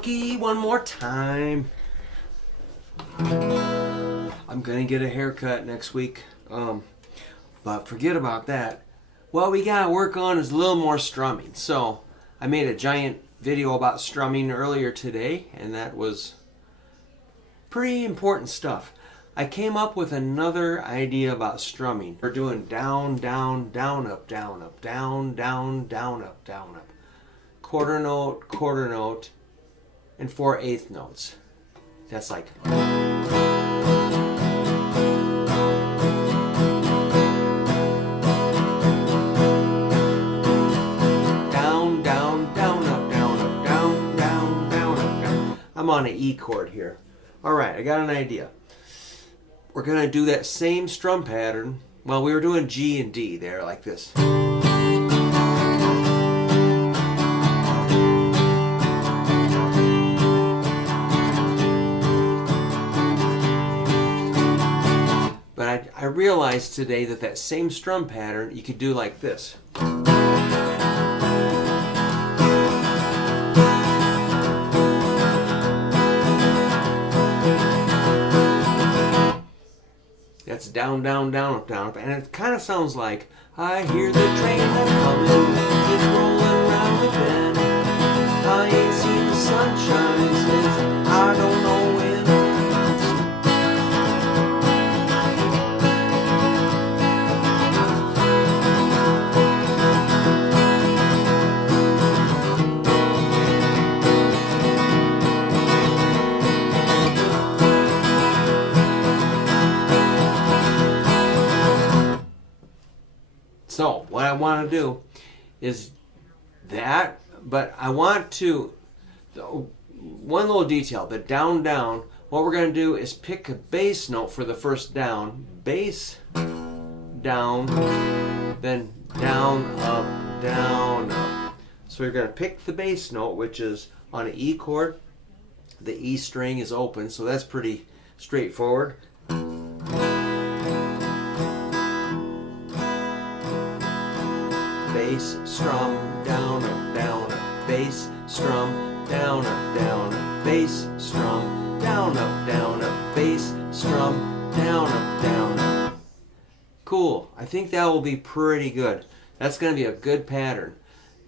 monkey one more time. I'm gonna get a haircut next week. But forget about that. What we gotta work on is a little more strumming. So I made a giant video about strumming earlier today, and that was pretty important stuff. I came up with another idea about strumming. We're doing down, down, down, up, down, up, down, down, down, up, down, up. Quarter note, and 4/8 notes. That's like... Down, down, down, up, down, up, down, down, down, up, down. I'm on an E chord here. Alright, I got an idea. We're going to do that same strum pattern. Well, we were doing G and D there, like this. But I realized today that that same strum pattern you could do like this. That's down, down, down, up, down, up. And it kind of sounds like, I hear the train that's coming, it's rolling around the bend. I ain't seen the sunshine since I don't know when. So what I want to do is that, but I want to, one little detail, the down, down, what we're going to do is pick a bass note for the first down, bass, down, then down, up, down, up. So we're going to pick the bass note, which is on an E chord. The E string is open, so that's pretty straightforward. Bass, strum, down, up, down, up, bass, strum, down, up, down, up, bass, strum, down, up, bass, strum, down, up, down, up. Cool. I think that will be pretty good. That's going to be a good pattern.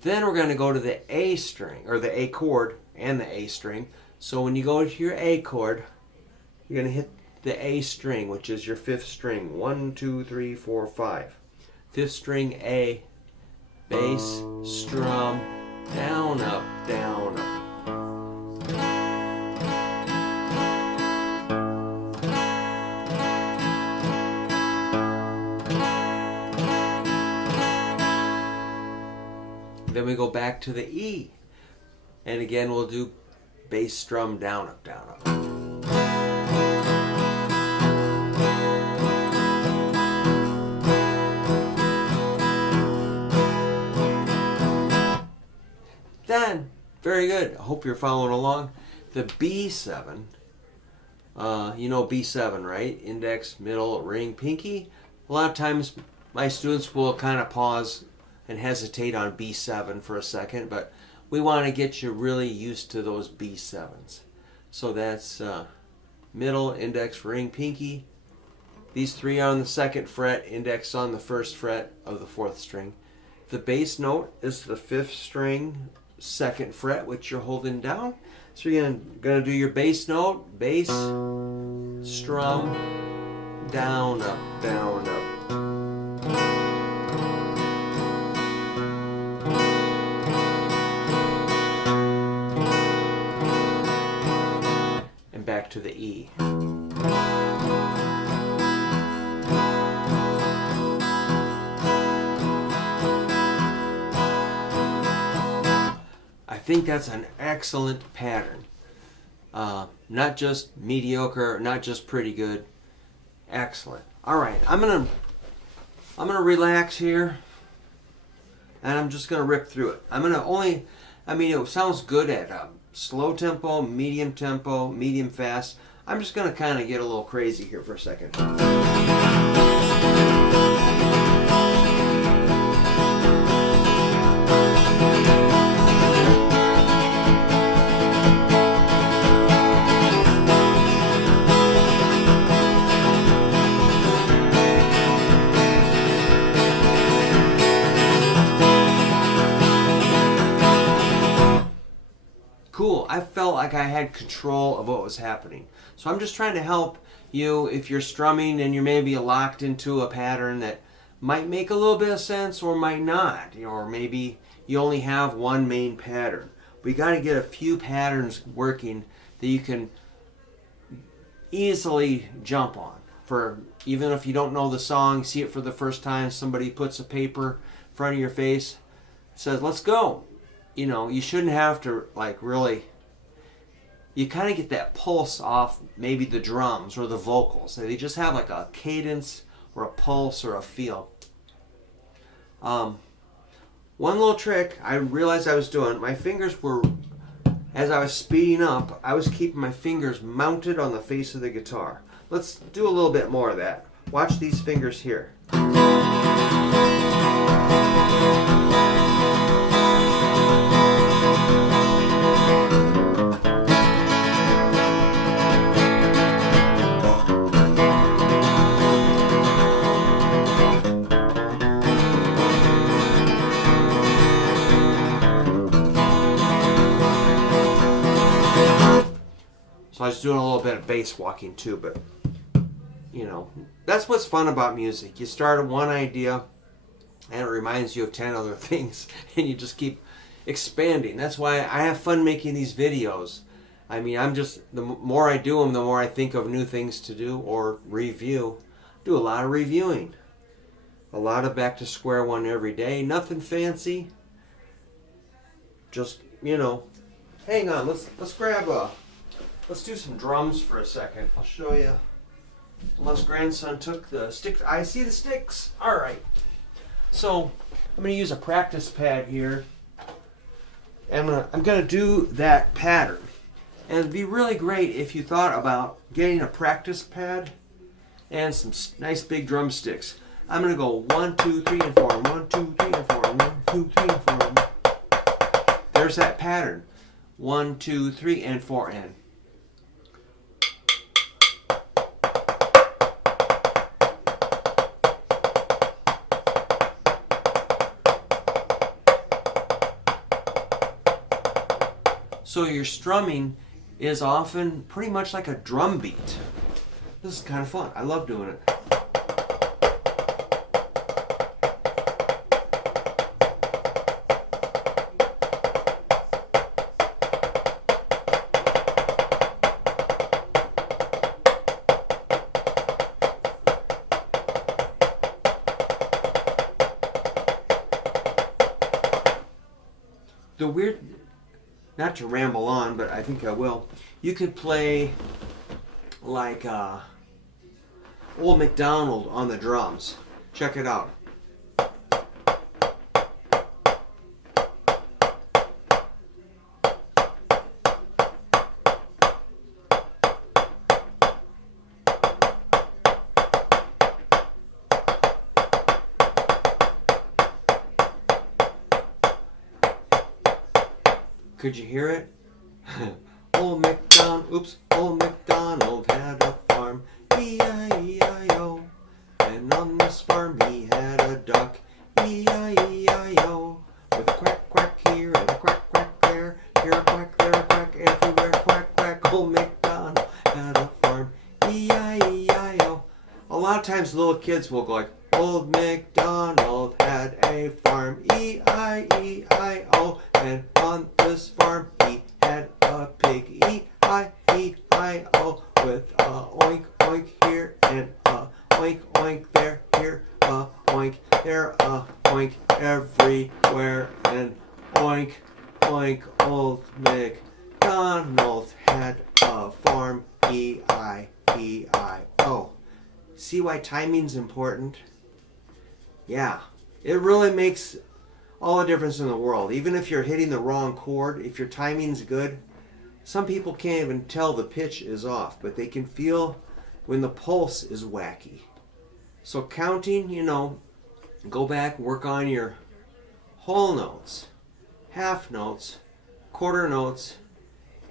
Then we're going to go to the A string, or the A chord and the A string. So when you go to your A chord, you're going to hit the A string, which is your 5th string. 1, 2, 3, 4, 5. 5th string A. Bass, strum, down, up, down, up. Then we go back to the E. And again, we'll do bass, strum, down, up, down, up. Then, very good. I hope you're following along. The B7, you know B7, right? Index, middle, ring, pinky. A lot of times my students will kind of pause and hesitate on B7 for a second, but we want to get you really used to those B7s. So that's middle, index, ring, pinky. These three are on the 2nd fret, index on the 1st fret of the 4th string. The bass note is the 5th string, 2nd fret, which you're holding down. So you're gonna do your bass note, bass, strum, down, up, down, up. And back to the E. I think that's an excellent pattern. Not just mediocre, not just pretty good. Excellent. All right, I'm gonna relax here, and I'm just gonna rip through it. It sounds good at slow tempo, medium fast. I'm just gonna kind of get a little crazy here for a second. cool. I felt like I had control of what was happening. So I'm just trying to help you if you're strumming and you're maybe locked into a pattern that might make a little bit of sense or might not. Or maybe you only have one main pattern. We got to get a few patterns working that you can easily jump on. For even if you don't know the song, see it for the first time, somebody puts a paper in front of your face, says, let's go. You know, you shouldn't have to like really, you kind of get that pulse off maybe the drums or the vocals. They just have like a cadence or a pulse or a feel. One little trick I realized I was doing, my fingers were, as I was speeding up, I was keeping my fingers mounted on the face of the guitar. Let's do a little bit more of that. Watch these fingers here. So I was doing a little bit of bass walking too, but you know, that's what's fun about music. You start one idea and it reminds you of 10 other things and you just keep expanding. That's why I have fun making these videos. I mean, the more I do them, the more I think of new things to do or review. Do a lot of reviewing. A lot of back to square one every day. Nothing fancy. Just, you know, hang on. Let's grab let's do some drums for a second. I'll show you. Unless grandson took the sticks. I see the sticks. All right. So I'm going to use a practice pad here. And I'm going to do that pattern. And it'd be really great if you thought about getting a practice pad and some nice big drumsticks. I'm going to go 1, 2, 3, and 4. 1, 2, 3, and 4. 1, 2, 3, and 4. There's that pattern. 1, 2, 3, and 4, and. So your strumming is often pretty much like a drum beat. This is kind of fun. I love doing it. The weird, not to ramble on, but I think I will. You could play like Old MacDonald on the drums. Check it out. Could you hear it? Old MacDonald had a farm, E-I-E-I-O. And on this farm he had a duck, E-I-E-I-O. With a quack quack here and a quack quack there, here a quack, there a quack, everywhere quack quack. Old MacDonald had a farm, E-I-E-I-O. A lot of times little kids will go like, Old MacDonald had a farm, E-I-E-I-O. And on this farm he had a pig, E-I-E-I-O. With a oink oink here and a oink oink there, here a oink, there a oink, everywhere and oink oink. Old MacDonald had a farm, E-I-E-I-O. See why timing's important? Yeah, it really makes all the difference in the world. Even if you're hitting the wrong chord, if your timing's good, some people can't even tell the pitch is off, but they can feel when the pulse is wacky. So counting, you know, go back, work on your whole notes, half notes, quarter notes,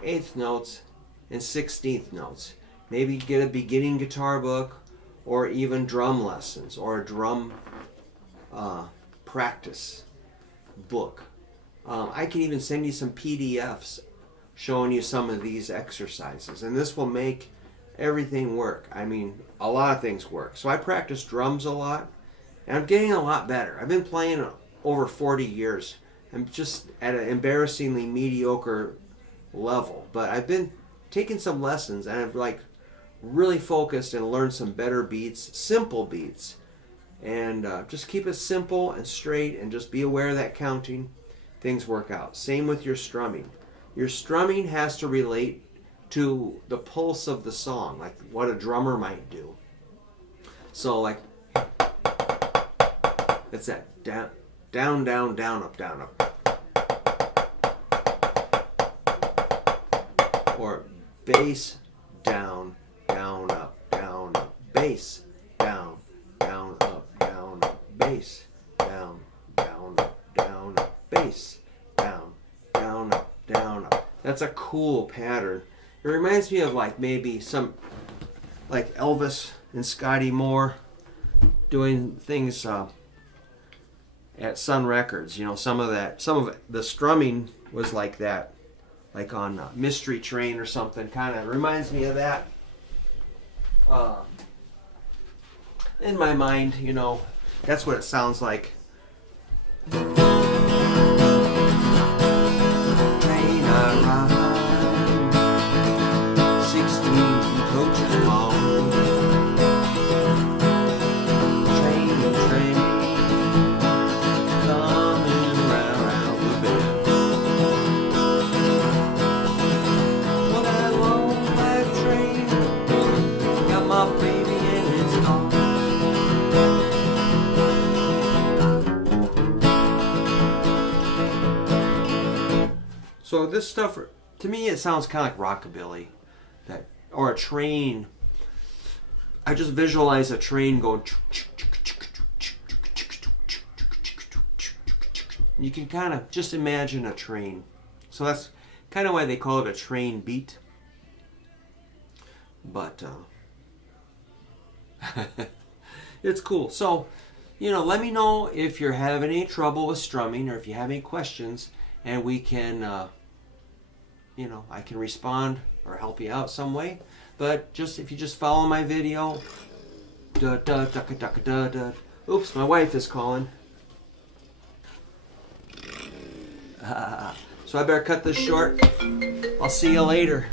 eighth notes, and 16th notes. Maybe get a beginning guitar book or even drum lessons or a drum practice book. I can even send you some PDFs showing you some of these exercises. And this will make everything work. I mean, a lot of things work. So I practice drums a lot, and I'm getting a lot better. I've been playing over 40 years. I'm just at an embarrassingly mediocre level, but I've been taking some lessons, and I've like really focused and learned some better beats, simple beats, and just keep it simple and straight, and just be aware of that counting. Things work out. Same with your strumming. Your strumming has to relate to the pulse of the song, like what a drummer might do. So like, it's that down, down, down, down, up, down, up. Or bass, down, down, up, bass, down, down, up, bass, down, down, up, bass, down, down, up, That's a cool pattern. It reminds me of like maybe some, like Elvis and Scotty Moore doing things at Sun Records. You know, some of the strumming was like that, like on Mystery Train or something. Kind of reminds me of that. In my mind, you know, that's what it sounds like. Train I ride, 16 coaches long. Train, coming round the bend. Well, that long black train got my baby in its arms. So this stuff, to me, it sounds kind of like rockabilly, or a train. I just visualize a train going. You can kind of just imagine a train. So that's kind of why they call it a train beat. But it's cool. So, you know, let me know if you're having any trouble with strumming, or if you have any questions, and we can, you know, I can respond or help you out some way. But just if you just follow my video. Oops, my wife is calling. So I better cut this short. I'll see you later.